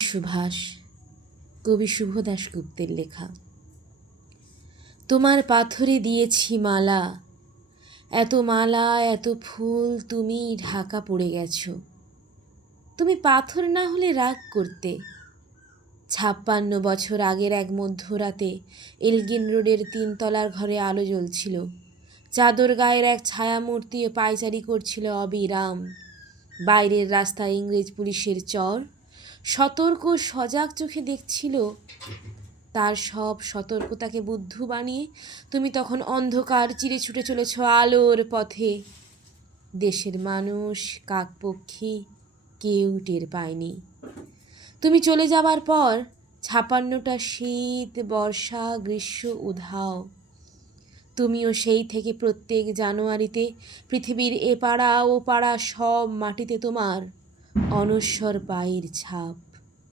সুভাষ, কবি শুভ দাশগুপ্তের লেখা। তোমার পাথরে দিয়েছি মালা, এত মালা এত ফুল, তুমি ঢাকা পড়ে গেছো। তুমি পাথর না হলে রাগ করতে। ৫৬ বছর আগের এক মধ্যরাতে এলগিন রোডের ৩ তলার ঘরে আলো জ্বলছিল। চাদর গায়ের এক ছায়ামূর্তি পায়চারি করছিল অবিরাম। বাইরের রাস্তায় ইংরেজ পুলিশের চর সতর্ক সজাগ চোখে দেখছিল। তার সব সতর্কতাকে বুদ্ধু বানিয়ে তুমি তখন অন্ধকার চিরে ছুটে চলেছ আলোর পথে। দেশের মানুষ, কাকপক্ষী কেউ টের পায়নি। তুমি চলে যাবার পর ৫৬টা শীত, বর্ষা, গ্রীষ্ম উধাও। তুমিও সেই থেকে প্রত্যেক জানুয়ারিতে পৃথিবীর এ পাড়া ও পাড়া সব মাটিতে তোমার অনশ্বর পায়ের ছাপ।